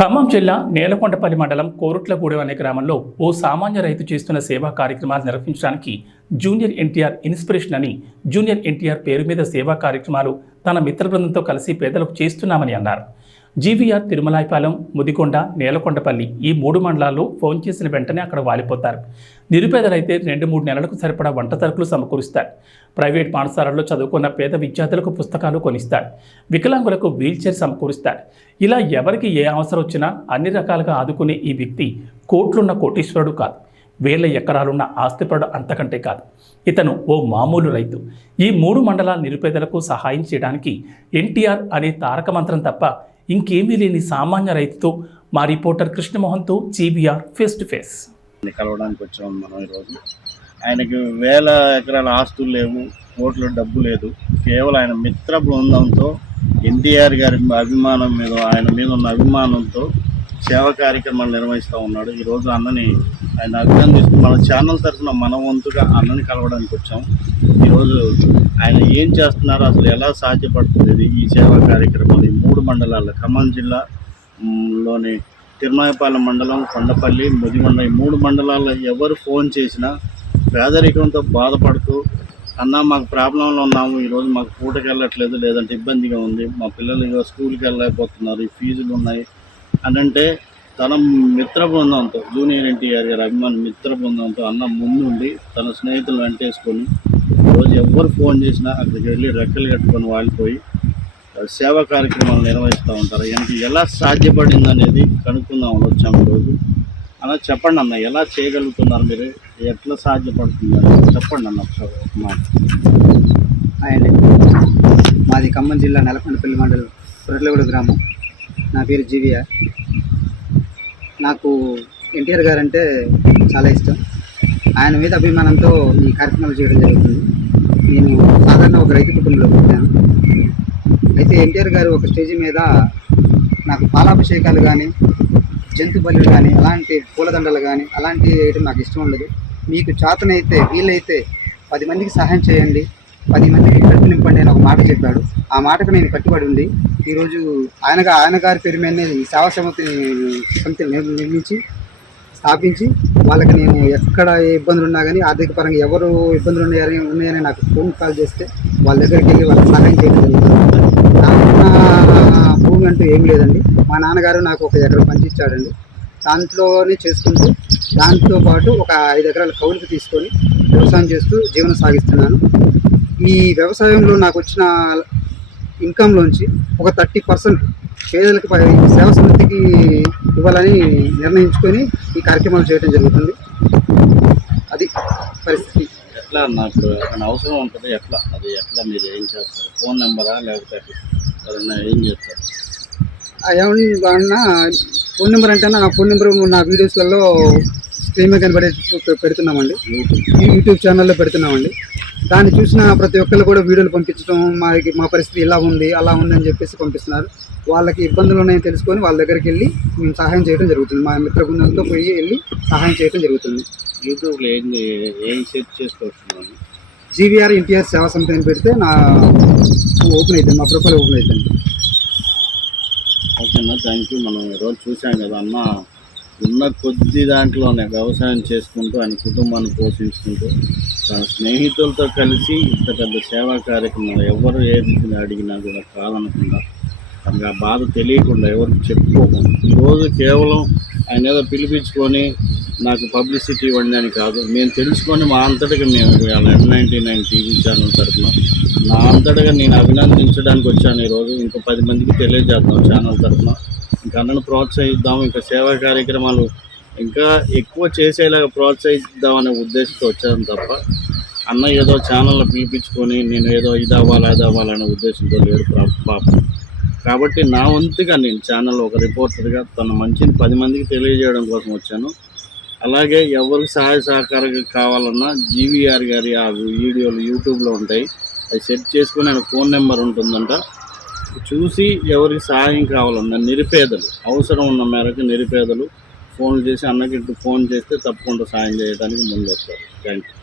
ఖమ్మం జిల్లా నేలకొండపల్లి మండలం కోరుట్లగూడెం అనే గ్రామంలో ఓ సామాన్య రైతు చేస్తున్న సేవా కార్యక్రమాలు నిర్వహించడానికి జూనియర్ ఎన్టీఆర్ ఇన్స్పిరేషన్ అని జూనియర్ ఎన్టీఆర్ పేరు మీద సేవా కార్యక్రమాలు తన మిత్ర బృందంతో కలిసి పేదలకు చేస్తున్నామని అన్నారు. జీవీఆర్ తిరుమలాయపాలెం, ముదికొండ, నేలకొండపల్లి ఈ 3 మండలాల్లో ఫోన్ చేసిన వెంటనే అక్కడ వాలిపోతారు. నిరుపేదలైతే 2-3 నెలలకు సరిపడా వంట సరుకులు సమకూరుస్తారు. ప్రైవేట్ పాఠశాలల్లో చదువుకున్న పేద విద్యార్థులకు పుస్తకాలు కొనిస్తారు. వికలాంగులకు వీల్చైర్ సమకూరుస్తారు. ఇలా ఎవరికి ఏ అవసరం వచ్చినా అన్ని రకాలుగా ఆదుకునే ఈ వ్యక్తి కోట్లున్న కోటీశ్వరుడు కాదు, వేల ఎకరాలున్న ఆస్తిపరుడు అంతకంటే కాదు. ఇతను ఓ మామూలు రైతు. ఈ 3 మండలాల నిరుపేదలకు సహాయం చేయడానికి ఎన్టీఆర్ అనే తారక మంత్రం తప్ప ఇంకేమీ లేని సామాన్య రైతుతో మా రిపోర్టర్ కృష్ణమోహన్తో జీవీఆర్ ఫేస్ టు ఫేస్. కలవడానికి వచ్చాము మనం ఈరోజు. ఆయనకి వేల ఎకరాల ఆస్తులు లేవు, కోట్ల డబ్బు లేదు. కేవలం ఆయన మిత్ర బృందంతో ఎన్టీఆర్ గారి అభిమానం మీద, ఆయన మీద ఉన్న అభిమానంతో సేవా కార్యక్రమాలు నిర్వహిస్తూ ఉన్నాడు. ఈరోజు అన్నని ఆయన అభినందిస్తూ మన ఛానల్ తరఫున మన వంతుగా అన్నని కలవడానికి వచ్చాము. ఈరోజు ఆయన ఏం చేస్తున్నారు, అసలు ఎలా సాధ్యపడుతుంది ఈ సేవా కార్యక్రమాలు ఈ 3 మండలాల్లో, ఖమ్మం జిల్లాలోని తిరుమలాయపాలెం మండలం, కొండపల్లి, ముదిగొండ ఈ 3 మండలాల్లో ఎవరు ఫోన్ చేసినా పేదరికంతో బాధపడుతూ అన్న మాకు ప్రాబ్లంలో ఉన్నాము, ఈరోజు మాకు పూటకి వెళ్ళట్లేదు, లేదంటే ఇబ్బందిగా ఉంది, మా పిల్లలు స్కూల్కి వెళ్ళలేకపోతున్నారు, ఈ ఫీజులు ఉన్నాయి అని అంటే తన మిత్ర బృందంతో, జూనియర్ ఎన్టీఆర్ గారి అభిమాన మిత్ర బృందంతో అన్న ముందుండి తన స్నేహితులు వెంటేసుకొని ఈరోజు ఎవరు ఫోన్ చేసినా అక్కడికి వెళ్ళి రెక్కలు కట్టుకొని వాలిపోయి సేవా కార్యక్రమాలు నిర్వహిస్తూ ఉంటారు. ఆయనకి ఎలా సాధ్యపడింది అనేది కనుక్కుందామని వచ్చాము ఈరోజు. అలా చెప్పండి అన్న, ఎలా చేయగలుగుతున్నారు మీరు, ఎట్లా సాధ్యపడుతుందని చెప్పండి అన్న ఒకసారి ఒక మాట. అండి, మాది ఖమ్మం జిల్లా నేలకొండపల్లి మండలం కోరుట్లగూడెం గ్రామం. నా పేరు జీవీఆర్. నాకు ఎన్టీఆర్ గారు అంటే చాలా ఇష్టం. ఆయన మీద అభిమానంతో ఈ కార్యక్రమాలు చేయడం జరుగుతుంది. నేను సాధారణ ఒక రైతు కుటుంబంలో పుట్టాను. అయితే ఎన్టీఆర్ గారు ఒక స్టేజ్ మీద నాకు పాలాభిషేకాలు కానీ, జంతు బలులు కానీ, అలాంటి పూలదండలు కానీ అలాంటివి వేయడం నాకు ఇష్టం ఉండదు. మీకు చేతనైతే వీలైతే 10 మందికి సహాయం చేయండి, 10 మందికి కడుపు నింపండి అని ఒక మాట చెప్పాడు. ఆ మాటకు నేను కట్టుబడి ఉంది ఈరోజు ఆయన గారి పేరు మీద ఈ సేవా సమితిని నిర్మించి స్థాపించి వాళ్ళకి నేను ఎక్కడ ఏ ఇబ్బందులు ఉన్నా కానీ, ఆర్థిక పరంగా ఎవరు ఇబ్బందులు ఉన్నాయని నాకు ఫోన్ కాల్ చేస్తే వాళ్ళ దగ్గరికి వెళ్ళి వాళ్ళకి సహాయం చేయడం జరుగుతుంది. నాకున్న భూమి అంటూ ఏం లేదండి. మా నాన్నగారు నాకు 1 ఎకరం పంచిచ్చాడండి. దాంట్లోనే చేసుకుంటూ దాంతోపాటు ఒక 5 ఎకరాల కౌలుకు తీసుకొని వ్యవసాయం చేస్తూ జీవనం సాగిస్తున్నాను. ఈ వ్యవసాయంలో నాకు వచ్చిన ఇన్కంలోంచి ఒక 30% పేదలకు సేవా సమితికి ఇవ్వాలని నిర్ణయించుకొని ఈ కార్యక్రమాలు చేయడం జరుగుతుంది. అది పరిస్థితి. ఎట్లా అన్న, ఇప్పుడు ఏమైనా అవసరం ఉంటుంది, ఎట్లా ఎట్లా మీరు ఏం చేస్తారు? ఫోన్ నెంబరా లేకపోతే ఏం చేస్తారు? ఏమన్నా ఫోన్ నెంబర్ అంటే నా ఫోన్ నెంబర్ నా వీడియోస్లలో స్క్రీన్ మీద కనబడే పెడుతున్నామండి, యూట్యూబ్ ఛానల్లో పెడుతున్నామండి. దాన్ని చూసిన ప్రతి ఒక్కళ్ళు కూడా వీడియోలు పంపించడం, మా పరిస్థితి ఇలా ఉంది అలా ఉంది అని చెప్పేసి పంపిస్తున్నారు. వాళ్ళకి ఇబ్బందులు ఉన్నాయని తెలుసుకొని వాళ్ళ దగ్గరికి వెళ్ళి మేము సహాయం చేయడం జరుగుతుంది. మా మిత్ర బృందంతో వెళ్ళి సహాయం చేయడం జరుగుతుంది. యూట్యూబ్లో ఏం సెర్చ్ చేసుకోవచ్చు? జీవీఆర్ ఎన్టీఆర్ సేవా సమితి అని పెడితే నా ఓపెన్ అవుతుంది, మా ప్రొఫైల్ ఓపెన్ అవుతుంది. ఓకేనా, థ్యాంక్ యూ. మనం ఈరోజు చూసాం కదా అన్న, ఉన్న కొద్ది దాంట్లోనే వ్యవసాయం చేసుకుంటూ ఆయన కుటుంబాన్ని పోషించుకుంటూ తన స్నేహితులతో కలిసి ఇంత పెద్ద సేవా కార్యక్రమాలు ఎవరు ఏది అడిగినా కూడా కాదనకుండా, తనకు ఆ బాధ తెలియకుండా ఎవరికి చెప్పుకోకుండా ఈరోజు కేవలం ఆయన ఏదో పిలిపించుకొని నాకు పబ్లిసిటీ ఇవ్వండి అని కాదు, మేము తెలుసుకొని మా అంతటిగా మేము N99 టీవీ ఛానల్ తరఫున నా అంతటిగా నేను అభినందించడానికి వచ్చాను. ఈరోజు ఇంకా 10 మందికి తెలియజేద్దాం ఛానల్ తరఫున, ఇంకా అన్నను ప్రోత్సహిద్దాం, ఇంకా సేవా కార్యక్రమాలు ఇంకా ఎక్కువ చేసేలాగా ప్రోత్సహిద్దామనే ఉద్దేశంతో వచ్చాను తప్ప అన్న ఏదో ఛానల్లో పిలిపించుకొని నేను ఏదో ఇది అవ్వాలి అది అవ్వాలనే ఉద్దేశంతో లేడు పాపం. కాబట్టి నా వంతుగా నేను ఛానల్లో ఒక రిపోర్టర్గా తన మంచిని 10 మందికి తెలియజేయడం కోసం వచ్చాను. అలాగే ఎవరికి సహాయ సహకారం కావాలన్నా జీవీఆర్ గారి ఆ వీడియోలు యూట్యూబ్లో ఉంటాయి, అవి సెట్ చేసుకుని ఆయన ఫోన్ నెంబర్ ఉంటుందంట. చూసి ఎవరికి సహాయం కావాలన్నా నిరుపేదలు, అవసరం ఉన్న మేరకు నిరుపేదలు ఫోన్ చేసి అన్నకి ఫోన్ చేస్తే తప్పకుండా సాయం చేయడానికి ముందు వస్తారు. Thank you.